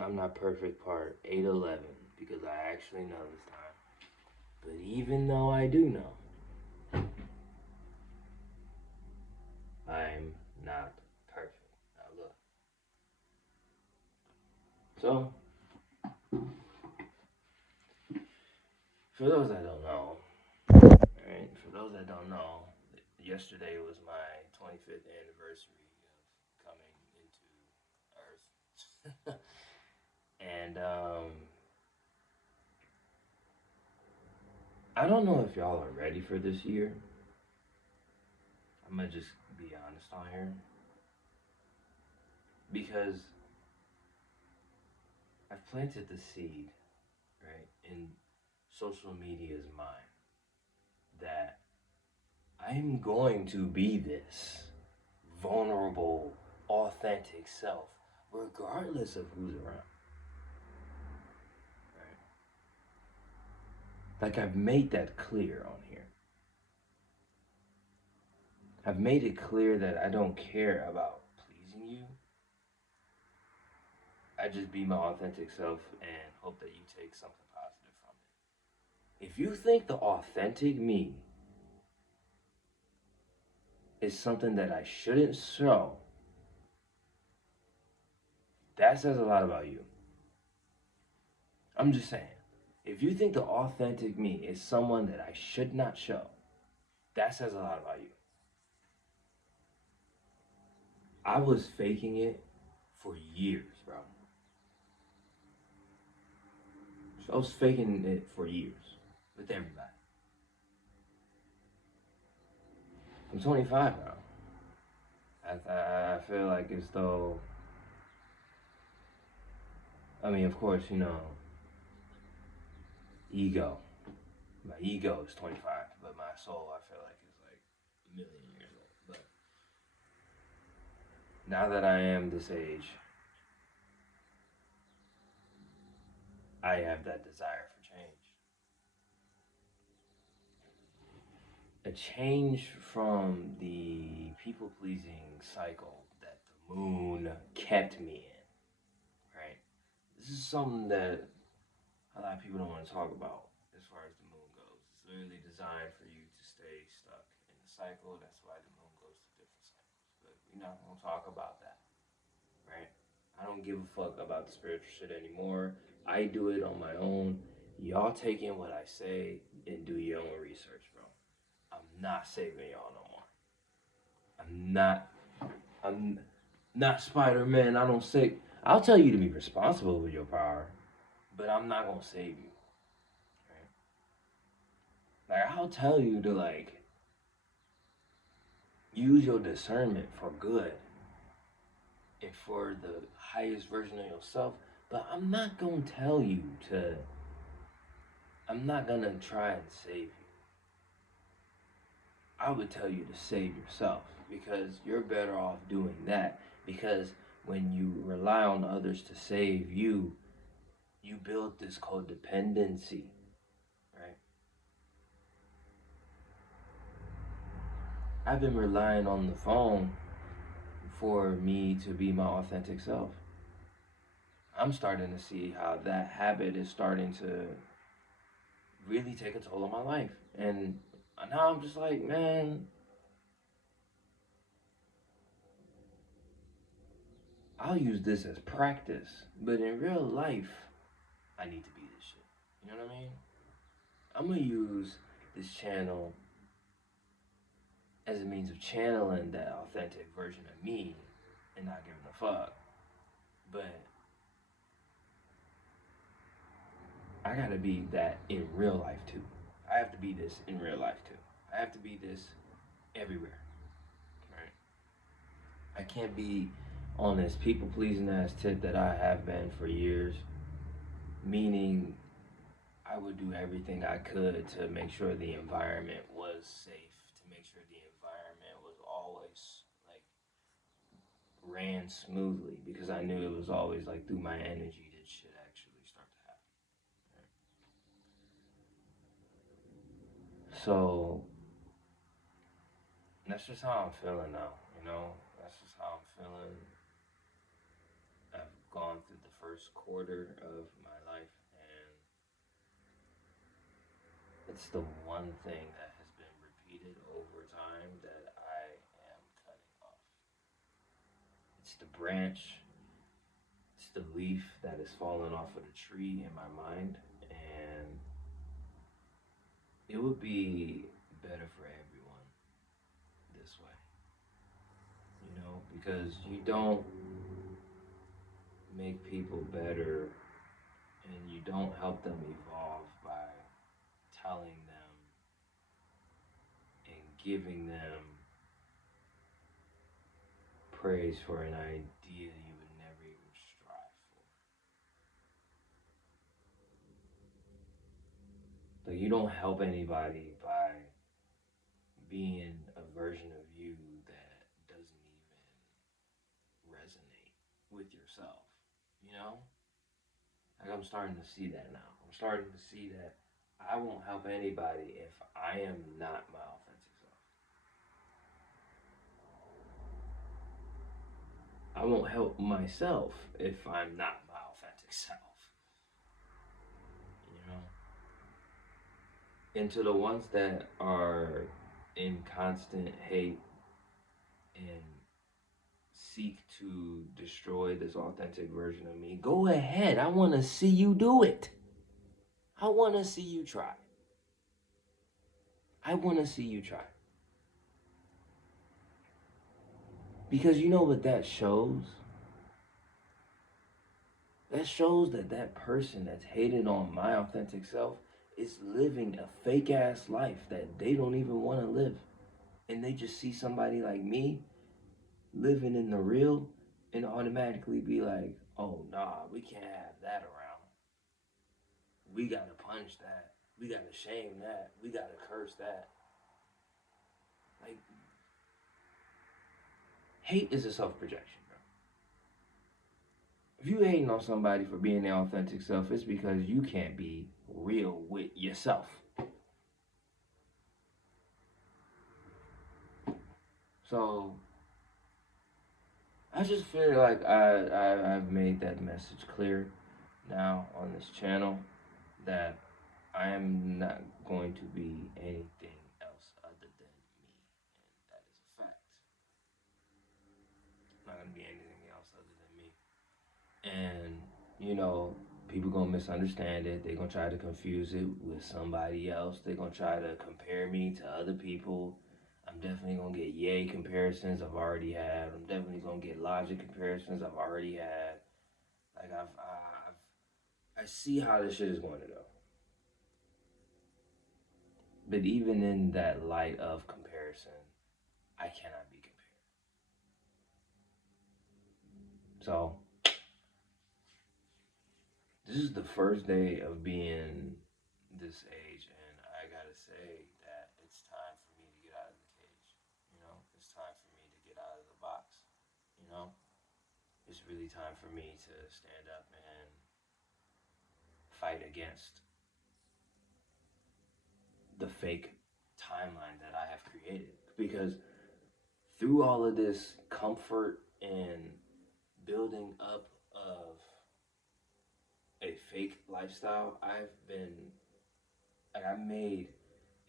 I'm not perfect part 811 because I actually know this time. But even though I do know, I'm not perfect. Now look. So, for those that don't know, right? For those that don't know, yesterday was my 25th anniversary of coming into Earth. And I don't know if y'all are ready for this year. I'm gonna just be honest on here because I've planted the seed, right, in social media's mind that I'm going to be this vulnerable, authentic self, regardless of who's around. Right? Like I've made that clear on here. I've made it clear that I don't care about pleasing you. I just be my authentic self and hope that you take something positive from it. If you think the authentic me is something that I shouldn't show, that says a lot about you. I'm just saying. If you think the authentic me is someone that I should not show, that says a lot about you. I was faking it for years, bro. I was faking it for years with everybody. I'm 25 now. I feel like as though, I mean, of course, ego. My ego is 25, but my soul, I feel like, is like a million years old. But now that I am this age, I have that desire for change. A change from the people pleasing cycle that the moon kept me in, right? This is something that a lot of people don't want to talk about as far as the moon goes. It's literally designed for you to stay stuck in the cycle. That's why the moon goes to different cycles. But we're not going to talk about that, right? I don't give a fuck about the spiritual shit anymore. I do it on my own. Y'all take in what I say and do your own research, bro. I'm not saving y'all no more. I'm not. I'm not Spider Man. I don't say. I'll tell you to be responsible with your power, but I'm not gonna save you. Right? Like I'll tell you to use your discernment for good and for the highest version of yourself. But I'm not gonna tell you to. I'm not gonna try and save you. I would tell you to save yourself because you're better off doing that. Because when you rely on others to save you, you build this codependency, right? I've been relying on the phone for me to be my authentic self. I'm starting to see how that habit is starting to really take a toll on my life. And now I'm just like, man, I'll use this as practice. But in real life, I need to be this shit. You know what I mean? I'm gonna use this channel as a means of channeling that authentic version of me and not giving a fuck. But I gotta be that in real life too. I have to be this in real life too. I have to be this everywhere. Right? I can't be on this people pleasing ass tip that I have been for years. Meaning I would do everything I could to make sure the environment was safe, to make sure the environment was always like ran smoothly because I knew it was always like through my energy that shit actually start to happen. Right? So that's just how I'm feeling now, you know? That's just how I'm feeling. I've gone through the first quarter of my life, and it's the one thing that has been repeated over time that I am cutting off. It's the branch, it's the leaf that is falling off of the tree in my mind, and it would be better for everyone this way, because you don't make people better and you don't help them evolve by telling them and giving them praise for an idea you would never even strive for. Like, you don't help anybody by being a version of you that doesn't even resonate with yourself, you know? Like, I'm starting to see that now. I'm starting to see that I won't help anybody if I am not my authentic self. I won't help myself if I'm not my authentic self. You know? And to the ones that are in constant hate and seek to destroy this authentic version of me, go ahead. I want to see you do it. I want to see you try. I want to see you try. Because you know what that shows? That shows that that person that's hated on my authentic self is living a fake ass life that they don't even want to live. And they just see somebody like me living in the real and automatically be like, oh, nah, we can't have that around. We gotta punch that. We gotta shame that. We gotta curse that. Like, hate is a self projection, bro. If you hating on somebody for being their authentic self, it's because you can't be real with yourself. So I just feel like I've made that message clear now on this channel that I am not going to be anything else other than me, and that is a fact. I'm not going to be anything else other than me. And, people going to misunderstand it. They're going to try to confuse it with somebody else. They're going to try to compare me to other people. I'm definitely going to get Ye comparisons I've already had. I'm definitely going to get Logic comparisons I've already had. Like, I see how this shit is going to go. But even in that light of comparison, I cannot be compared. So, this is the first day of being this age, and I gotta say that it's time for me to get out of the cage. It's time for me to get out of the box. You know, it's really time for me to stand up and fight against the fake timeline that I have created. Because through all of this comfort and building up of a fake lifestyle, I made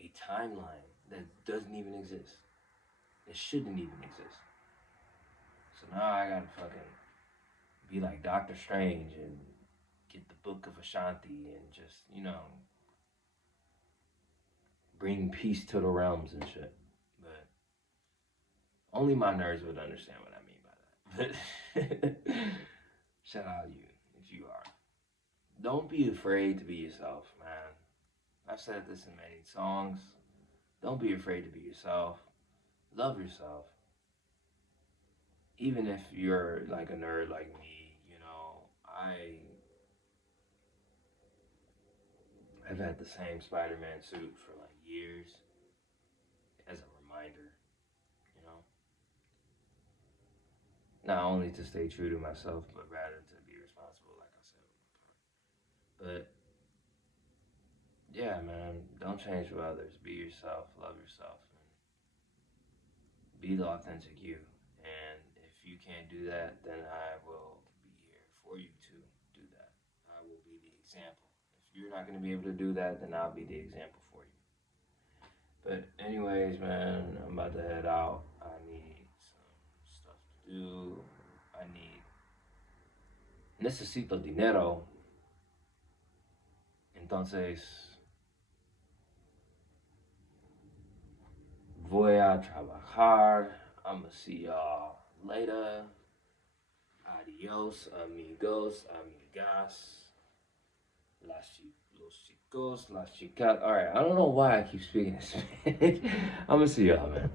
a timeline that doesn't even exist. It shouldn't even exist. So now I gotta fucking be like Doctor Strange and get the Book of Ashanti and just, bring peace to the realms and shit. But only my nerds would understand what I mean by that. But shout out you if you are. Don't be afraid to be yourself, man. I've said this in many songs. Don't be afraid to be yourself. Love yourself. Even if you're like a nerd like me, I have had the same Spider-Man suit for like years as a reminder, you know, not only to stay true to myself, but rather to be responsible, like I said with my part. But yeah, man, don't change for others. Be yourself, love yourself, and be the authentic you. And if you can't do that, then I will be here for you. example. If you're not going to be able to do that, then I'll be the example for you. But anyways, man, I'm about to head out. I need some stuff to do. I need necesito dinero. Entonces voy a trabajar. I'ma see y'all later. Adios, amigos, amigas. Los chicos, las chicas. Alright, I don't know why I keep speaking in Spanish. I'ma see y'all, man.